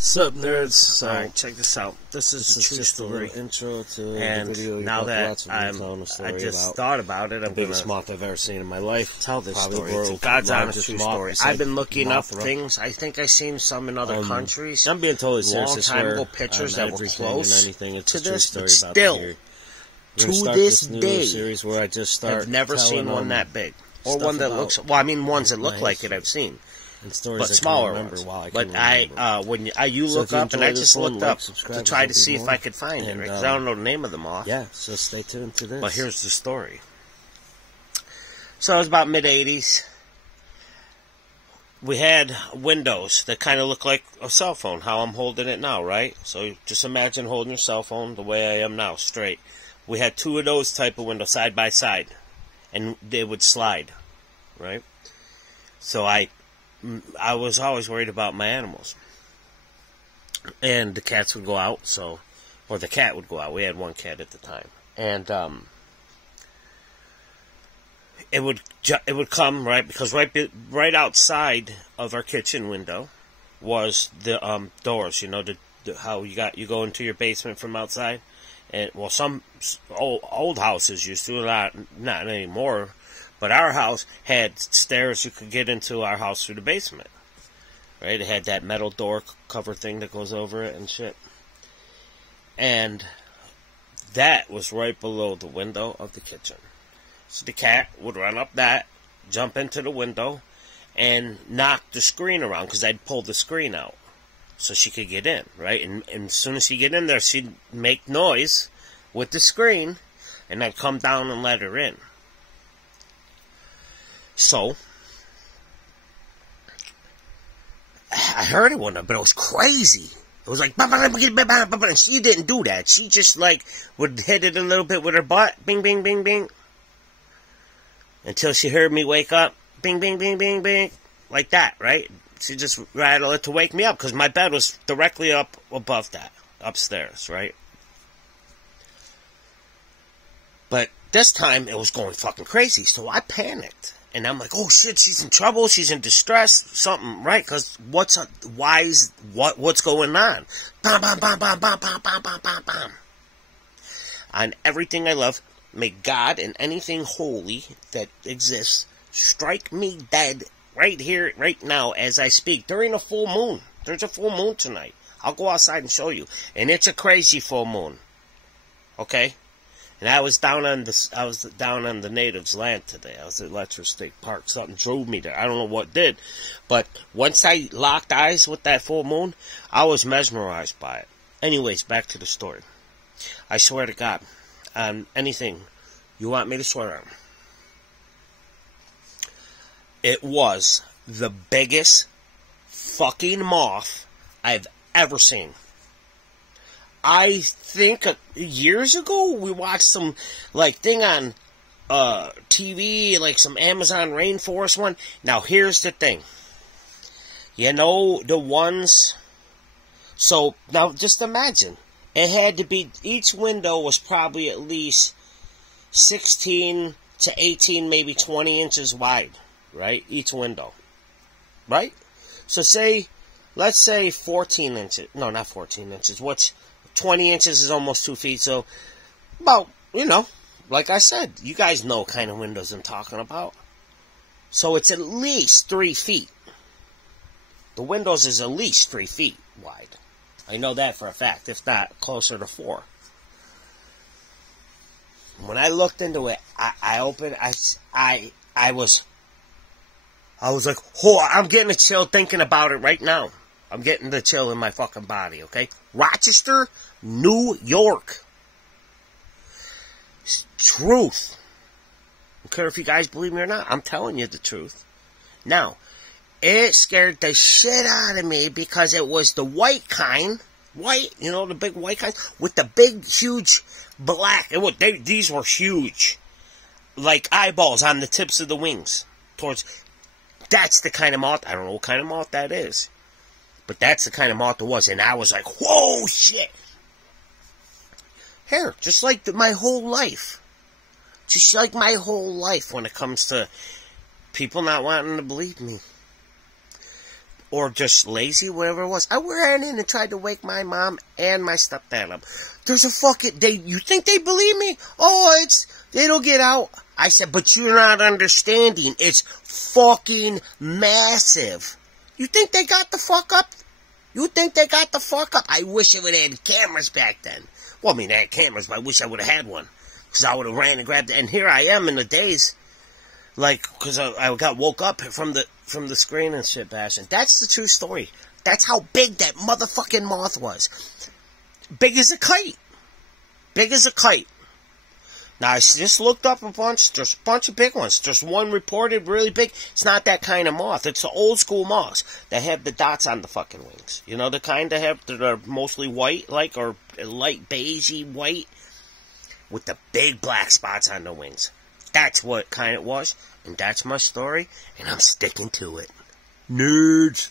Sup, nerds? Alright, check this out. This is a true story. Intro to And the video. now that I just thought about it, I'm the biggest moth I've ever seen in my life. tell this Probably story. the It's a world's God's honest largest true moth story. besides I've been looking up Mothra. things. I think I've seen some in other countries. I'm being totally serious. Long time ago, pictures that were close to this, but about still, to this day, series where I just start I've never seen one that big. Or stuff one that about looks, well, I mean, ones that look life like it I've seen. and stories But I smaller can ones. remember while I But can remember. when you So look if you up, and enjoy I this just one, looked like, up subscribe, to try to there'll be see if more. I could find it, And, right? Because I don't know the name of the moth. Yeah, so stay tuned to this. But here's the story. So it was about mid-'80s. We had windows that kind of look like a cell phone, how I'm holding it now, right? So just imagine holding your cell phone the way I am now, straight. We had two of those type of windows side by side, and they would slide, right? So I was always worried about my animals. And the cats would go out, or the cat would go out. We had one cat at the time. And it would come, right, because right outside of our kitchen window was the doors, you know, how you go into your basement from outside. And well, some old houses used to, not anymore, but our house had stairs you could get into our house through the basement. Right? It had that metal door cover thing that goes over it and shit. And that was right below the window of the kitchen. So the cat would run up that, jump into the window, and knock the screen around, because I'd pull the screen out so she could get in, right? And as soon as she get in there, she'd make noise with the screen, and I'd come down and let her in. So I heard it one day, but it was crazy. It was like, and she didn't do that. She just, like, would hit it a little bit with her butt. Bing, bing, bing, bing. Until she heard me wake up. Bing, bing, bing, bing, bing. Like that, right? She just rattled it to wake me up, because my bed was directly up above that. Upstairs, right? But this time, it was going fucking crazy. So I panicked. And I'm like, oh shit, she's in trouble, she's in distress, something, right? Because what's going on? Bam, bam, bam, bam, bam, bam, bam, bam, bam, bam. On everything I love, may God and anything holy that exists strike me dead right here, right now, as I speak, during a full moon. There's a full moon tonight. I'll go outside and show you. And it's a crazy full moon. Okay? And I was down on the natives' land today. I was at Letcher State Park. Something drove me there. I don't know what did. But once I locked eyes with that full moon, I was mesmerized by it. Anyways, back to the story. I swear to God, on anything you want me to swear on, it was the biggest fucking moth I've ever seen. I think years ago we watched some thing on TV, like some Amazon rainforest one. Now here's the thing. You know the ones. So now just imagine, it had to be, each window was probably at least 16 to 18, maybe 20 inches wide, right? Each window, right? So let's say 14 inches. No, not 14 inches. 20 inches is almost 2 feet, so about, like I said, you guys know what kind of windows I'm talking about. So it's at least 3 feet. The windows is at least 3 feet wide. I know that for a fact, if not closer to 4. When I looked into it, I opened, I was like, oh, I'm getting a chill thinking about it right now. I'm getting the chill in my fucking body, okay? Rochester, New York. It's truth. I don't care if you guys believe me or not. I'm telling you the truth. Now, it scared the shit out of me because it was the white kind. White, the big white kind. With the big, huge black. These were huge. Like eyeballs on the tips of the wings. That's the kind of moth. I don't know what kind of moth that is. But that's the kind of moth it was. And I was like, whoa, shit. Here, just like my whole life. Just like my whole life when it comes to people not wanting to believe me. or just lazy, whatever it was. I ran in and tried to wake my mom and my stepdad up. There's a fucking, you think they believe me? Oh, they don't get out. I said, but you're not understanding. It's fucking massive. You think they got the fuck up? You think they got the fuck up? I wish it would have had cameras back then. Well, I mean, they had cameras, but I wish I would have had one. Because I would have ran and grabbed it. And here I am in the days, like, because I got woke up from the screen and shit bashing. That's the true story. That's how big that motherfucking moth was. Big as a kite. Big as a kite. Now, I just looked up a bunch. There's a bunch of big ones. There's one reported really big. It's not that kind of moth. It's the old school moths that have the dots on the fucking wings. You know, the kind that are mostly white, like, or light beigey white with the big black spots on the wings. That's what kind it was. And that's my story. And I'm sticking to it. Nerds.